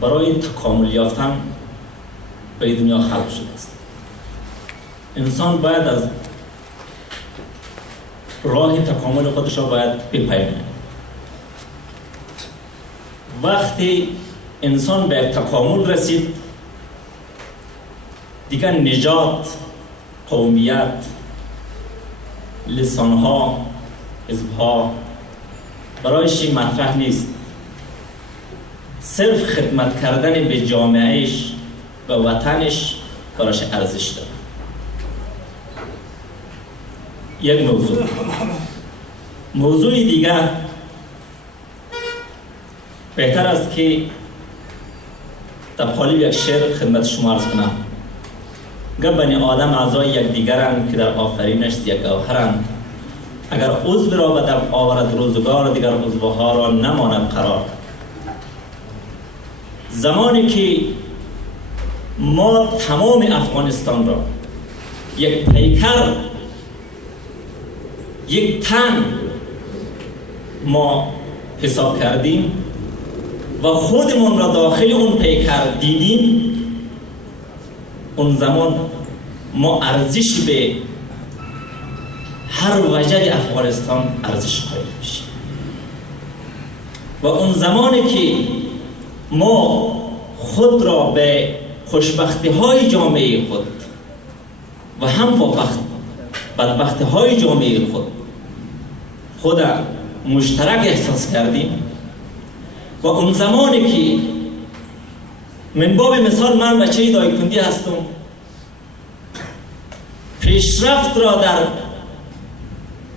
برای تکامل یافتن به دنیا خلق شده است. انسان باید از راه تکامل خودش را باید بپیماند. وقتی انسان به تکامل رسید، دیگر نژاد، قومیت، لسانها، حزبها برایش مطرح نیست. صرف خدمت کردن به جامعهش و وطنش برایش ارزش داره. یک موضوع دیگر بهتر است که در قالب یک شعر خدمت شما عرض کنم. گر بنی آدم اعضای یکدیگرند که در آفرینش یک گوهرند، اگر عضو را به دم آورد روزگار، دیگر عضوها را نماند قرار. زمانی که ما تمام افغانستان را یک پیکر، یک تن ما حساب کردیم و خودمون را داخل اون پیکر دیدیم، اون زمان ما ارزش به هر وجه افغانستان ارزش قائل میشیم. و اون زمانی که ما خود را به خوشبختی های جامعه خود و هم با بدبختی های جامعه خود مشترک احساس کردیم، و اون زمانی که من باب مثال من بچه دایکندی هستم، پیشرفت را در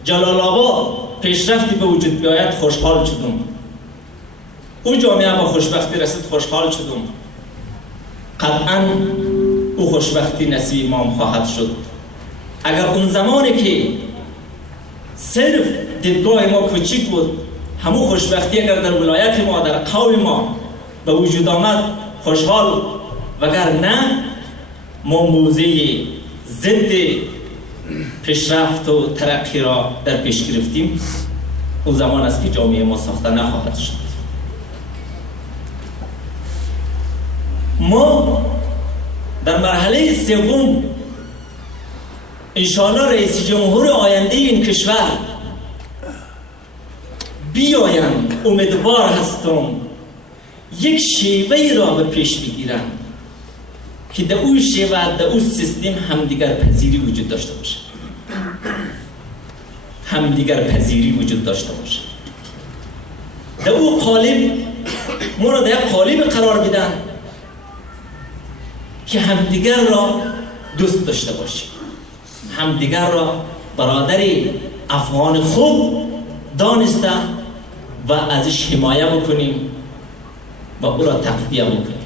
جلال آباد پیشرفتی به وجود بیاید خوشحال شدم. او جامعه با خوشبختی رسید، خوشحال شدم. قطعا او خوشبختی نصیب ما خواهد شد. اگر اون زمانی که صرف دیدگاه ما کوچیک بود، همون خوشبختی اگر در ولایت ما، در قوم ما به وجود آمد، خوشحال، وگر نه ما موضع ضد پیشرفت و ترقی را در پیش گرفتیم. اون زمان است که جامعه ما ساخته نخواهد شد. ما در مرحله سوم انشاءالله رئیس جمهور آینده این کشور بیایند، امیدوار هستم یک شیوه را به پیش بگیرند که در اون شیوه، در اون سیستم همدیگر پذیری وجود داشته باشه، همدیگر پذیری وجود داشته باشه. در اون قالب ما را در یک قالب قرار بدن که همدیگر را دوست داشته باشیم، همدیگر را برادر افغان خود دانسته و ازش حمایه بکنیم و او را تقویه بکنیم.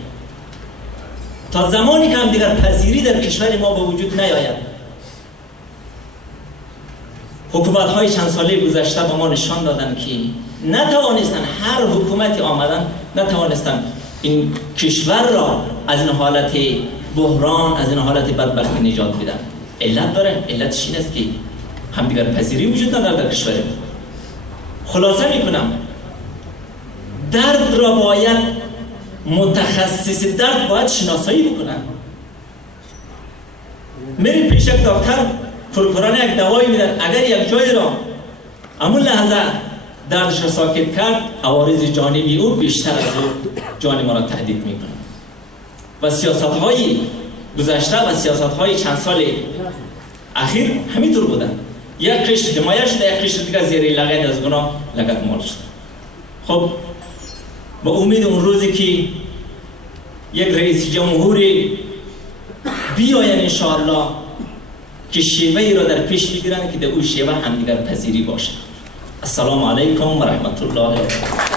تا زمانی که همدیگر پذیری در کشور ما به وجود نیاید، حکومت های چند ساله گذشته به ما نشان دادن که نتوانستن، هر حکومتی آمدن نتوانستن این کشور را از این حالت بحران، از این حالت بدبختی نجات بدن. علت دارن. علتش این است که همدیگر پذیری وجود نداره در کشور ما. خلاصه میکنم، درد را باید متخصص درد باید شناسایی بکنن. میری پیش یک دکتر، کورکورانه یک دوایی میدن، اگر یک جای را همون لحظه دردش را ساکت کرد، عوارض جانبی او بیشتر از او جان ما را تهدید میکنه. و سیاست های گذشته و سیاست های چند سال اخیر همینطور بودن. یک قشر حمایه شده، یک قشر دیگر زیر لغت از گناه لگد مال شده. خب با امید اون روزی که یک رئیس جمهوری بیاین انشاءالله که شیوهی را در پیش بگیرن که در اون شیوه همدیگر پذیری باشه. السلام علیکم و رحمت الله و برکاته.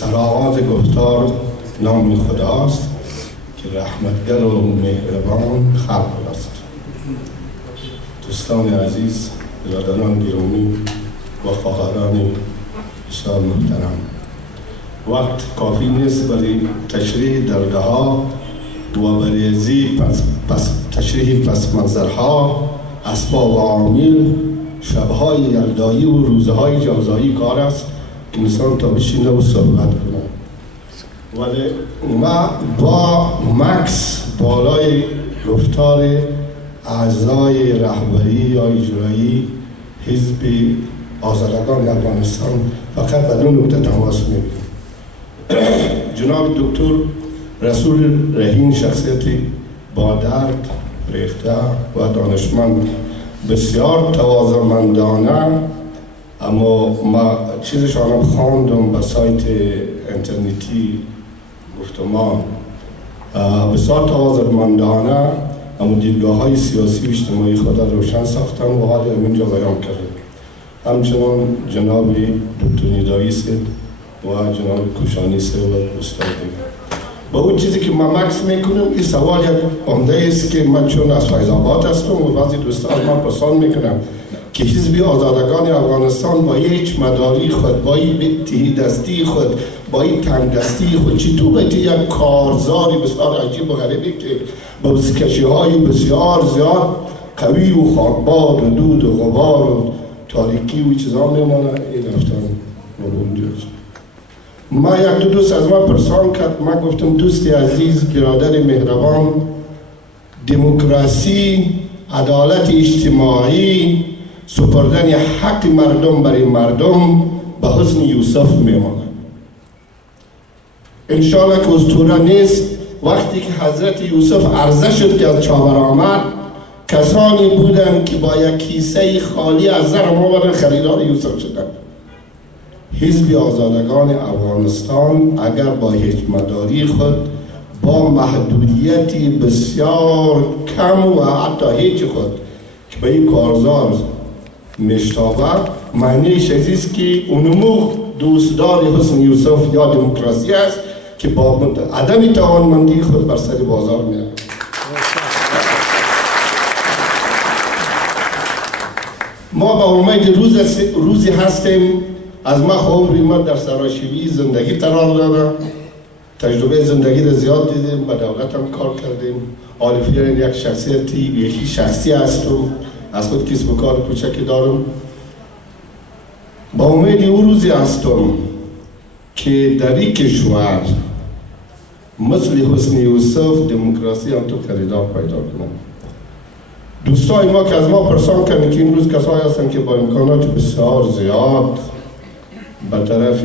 سرآغاز گفتار نام خداست که رحمتگر و مهربان خلق است. دوستان عزیز، برادران گرامی و خواهران بسیار محترم، وقت کافی نیست برای تشریح درگاه ها و برای تشریح پس منظرها، اسباب و عوامل، شبهای یلدایی و روزهای جوزایی کار است که انسان تا بشینه و صحبت کنه. ولی ما با مکس بالای گفتار اعضای رهبری یا اجرایی حزب آزادگان افغانستان فقط بدون نکته تماس می‌گیریم. جناب دکتر رسول رحیم شخصیتی با درد ریخته و دانشمند، بسیار تواضعمندانه، اما ما چیزشان خواندم به سایت اینترنتی گفتمان، بسیار تواضعمندانه اما دیدگاه های سیاسی و اجتماعی خود روشن ساختن و حال اینجا بیان کردن. همچنان جناب دکتر نیدایی سید و جناب کوشانی سید و استاد دیگر. با اون چیزی که ما مکس میکنم، این سوال یک عمده است که من چون از فیض آباد هستم و بعضی دوستان من پرسان میکنم که حزب آزادگان افغانستان با هیچ مداری خود، با این تهی دستی خود، با این تنگ دستی خود چطور باید یک کارزاری بسیار عجیب و غریبی که با بزکشی های بسیار زیاد قوی و خاکباد و دود و غبار و تاریکی و چیزا میمانه این رفتن مرون جاست. ما یک دو دوست از ما پرسان کرد، من گفتم دوستی عزیز، برادر مهربان، دموکراسی، عدالت اجتماعی، سپردن حق مردم برای مردم به حسن یوسف میماند. انشاءالله که اسطوره نیست. وقتی که حضرت یوسف عرضه شد که از چابر آمد، کسانی بودند که با یک کیسه خالی از زر ما خریدار یوسف شدند. حزب آزادگان افغانستان اگر با حکمتداری خود با محدودیتی بسیار کم و حتی هیچ خود که به این کارزار میشتابه، معنیش است که اونمو دوستدار حسن یوسف یا دموکراسی است که با عدم توانمندی خود بر سر بازار میاد. ما با امید روزی هستیم. از ما عمری ما در سراشیبی زندگی قرار داده، تجربه زندگی را زیاد دیدیم، با دولت هم کار کردیم. عارفیان یک شخصیتی یکی شخصی هستم، از خود کسب و کار کوچکی دارم. با امید او روزی هستم که در این کشور مثل حسن یوسف دموکراسی هم تو خریدار پیدا کنم. دوستای ما که از ما پرسان کردن که این روز کسایی هستن که با امکانات بسیار زیاد به طرف